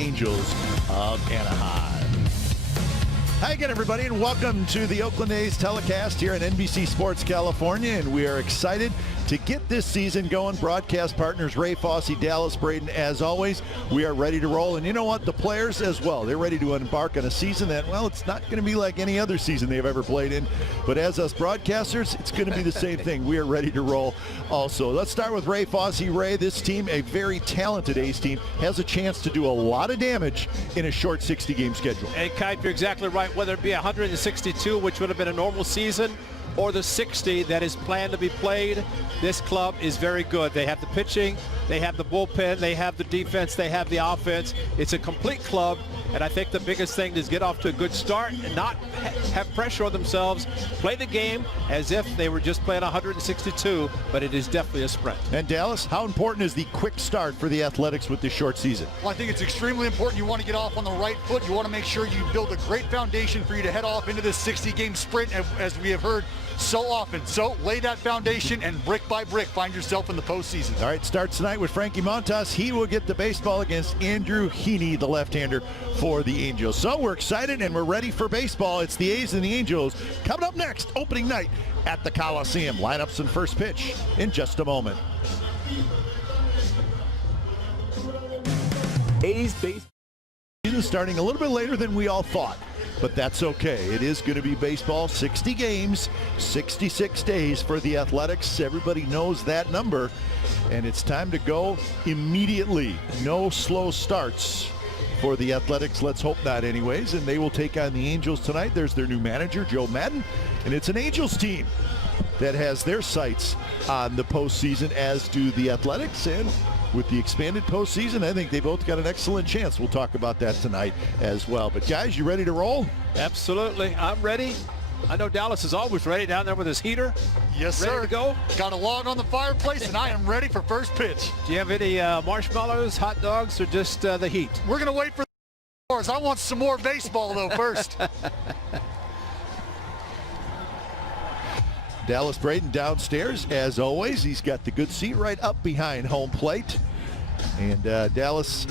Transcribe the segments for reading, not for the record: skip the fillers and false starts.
Angels of Anaheim. Hi again, everybody, and welcome to the Oakland A's telecast here on NBC Sports California, and we are excited to get this season going. Broadcast partners Ray Fosse, Dallas Braden, as always. We are ready to roll, and you know what? The players as well. They're ready to embark on a season that, well, it's not going to be like any other season they've ever played in, but as us broadcasters, it's going to be the same thing. We are ready to roll also. Let's start with Ray Fosse. Ray, this team, a very talented A's team, has a chance to do a lot of damage in a short 60-game schedule. And Kite, you're exactly right. Whether it be 162, which would have been a normal season, or the 60 that is planned to be played, this club is very good. They have the pitching, they have the bullpen, they have the defense, they have the offense. It's a complete club, and I think the biggest thing is get off to a good start and not have pressure on themselves. Play the game as if they were just playing 162, but it is definitely a sprint. And Dallas, how important is the quick start for the Athletics with this short season? Well, I think it's extremely important. You want to get off on the right foot. You want to make sure you build a great foundation for you to head off into this 60-game sprint, as we have heard so often. So lay that foundation and brick by brick find yourself in the postseason. All right, starts tonight with Frankie Montas. He will get the baseball against Andrew Heaney, the left-hander for the Angels. So we're excited and we're ready for baseball. It's the A's and the Angels coming up next, opening night at the Coliseum. Lineups and first pitch in just a moment. A's baseball season starting a little bit later than we all thought, but that's okay. It is going to be baseball, 60 games, 66 days for the Athletics. Everybody knows that number, and it's time to go immediately. No slow starts for the Athletics. Let's hope not anyways, and they will take on the Angels tonight. There's their new manager, Joe Maddon, and it's an Angels team that has their sights on the postseason, as do the Athletics. And with the expanded postseason, I think they both got an excellent chance. We'll talk about that tonight as well. But guys, you ready to roll? Absolutely, I'm ready. I know Dallas is always ready down there with his heater. Yes, sir. Ready to go? Got a log on the fireplace, and I am ready for first pitch. Do you have any marshmallows, hot dogs, or just the heat? We're going to wait for the I want some more baseball, though, first. Dallas Braden downstairs, as always. He's got the good seat right up behind home plate. And Dallas,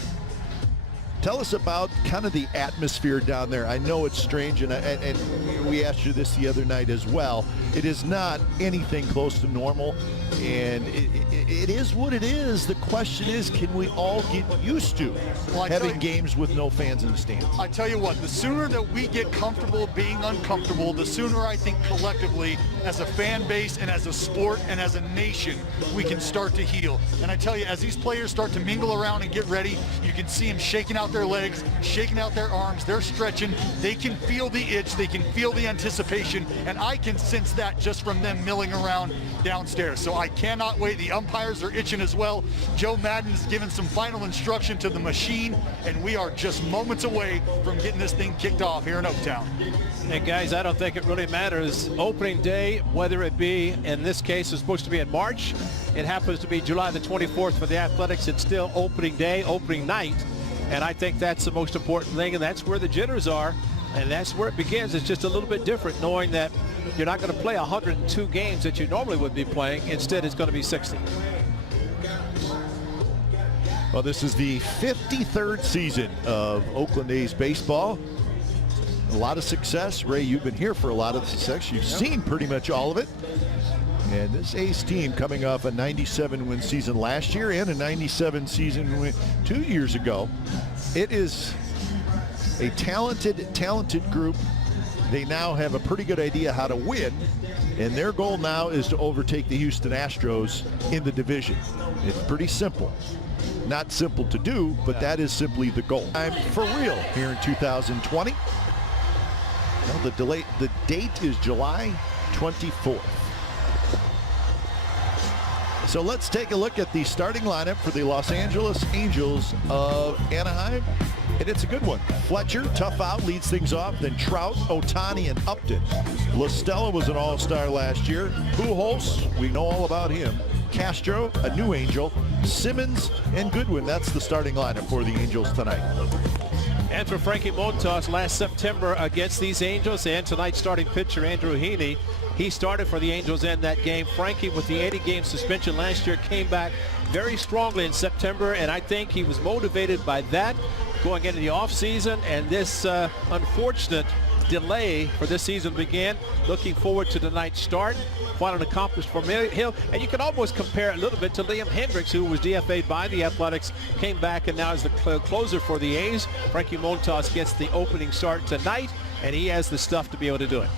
tell us about kind of the atmosphere down there. I know it's strange, and we asked you this the other night as well. It is not anything close to normal, and it is what it is. The question is, can we all get used to having games with no fans in the stands? I tell you what, the sooner that we get comfortable being uncomfortable, the sooner I think collectively, as a fan base and as a sport and as a nation, we can start to heal. And I tell you, as these players start to mingle around and get ready, you can see them shaking out their legs, shaking out their arms, they're stretching, they can feel the itch, they can feel the anticipation, and I can sense that just from them milling around downstairs. So I cannot wait. The umpires are itching as well. Joe Maddon is giving some final instruction to the machine, and we are just moments away from getting this thing kicked off here in Oaktown. And guys, I don't think it really matters. Opening day, whether it be, in this case, it's supposed to be in March. It happens to be July the 24th for the Athletics. It's still opening day, opening night. And I think that's the most important thing, and that's where the jitters are, and that's where it begins. It's just a little bit different knowing that you're not going to play 102 games that you normally would be playing. Instead, it's going to be 60. Well, this is the 53rd season of Oakland A's baseball. A lot of success. Ray, you've been here for a lot of success. You've seen pretty much all of it. And this A's team coming off a 97-win season last year and a 97 season win 2 years ago. It is a talented group. They now have a pretty good idea how to win, and their goal now is to overtake the Houston Astros in the division. It's pretty simple. Not simple to do, but that is simply the goal. I'm for real here in 2020. Well, the date is July 24th. So let's take a look at the starting lineup for the Los Angeles Angels of Anaheim. And it's a good one. Fletcher, tough out, leads things off. Then Trout, Ohtani, and Upton. La Stella was an all-star last year. Pujols, we know all about him. Castro, a new Angel. Simmons, and Goodwin. That's the starting lineup for the Angels tonight. And for Frankie Montas last September against these Angels, and tonight's starting pitcher Andrew Heaney, he started for the Angels in that game. Frankie, with the 80-game suspension last year, came back very strongly in September, and I think he was motivated by that, going into the offseason, and this unfortunate delay for this season began. Looking forward to tonight's start. Quite an accomplishment for Hill, and you can almost compare it a little bit to Liam Hendricks, who was DFA'd by the Athletics, came back and now is the closer for the A's. Frankie Montas gets the opening start tonight, and he has the stuff to be able to do it.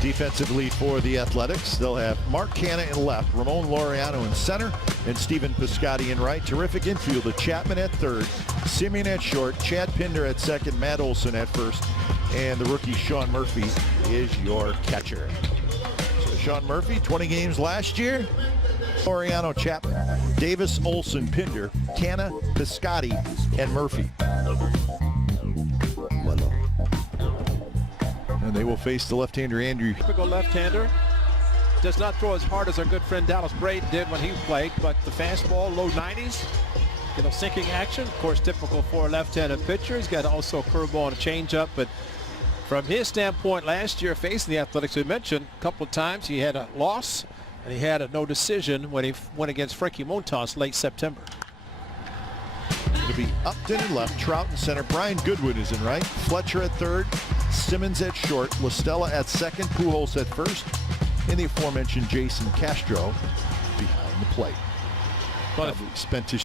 Defensively for the Athletics, they'll have Mark Canna in left, Ramon Laureano in center, and Stephen Piscotti in right. Terrific infield of Chapman at third, Simeon at short, Chad Pinder at second, Matt Olson at first, and the rookie Sean Murphy is your catcher. So Sean Murphy, 20 games last year. Laureano, Chapman, Davis, Olson, Pinder, Canna, Piscotti, and Murphy. And they will face the left-hander Andrew. Typical left-hander. Does not throw as hard as our good friend Dallas Braden did when he played, but the fastball, low 90s. You know, sinking action, of course, typical for a left-handed pitcher. He's got also a curveball and a changeup, but from his standpoint, last year facing the Athletics, we mentioned a couple of times he had a loss and he had a no decision when he went against Frankie Montas late September. It'll be Upton in left, Trout in center, Brian Goodwin is in right, Fletcher at third, Simmons at short, LaStella at second, Pujols at first, and the aforementioned Jason Castro behind the plate. But spent his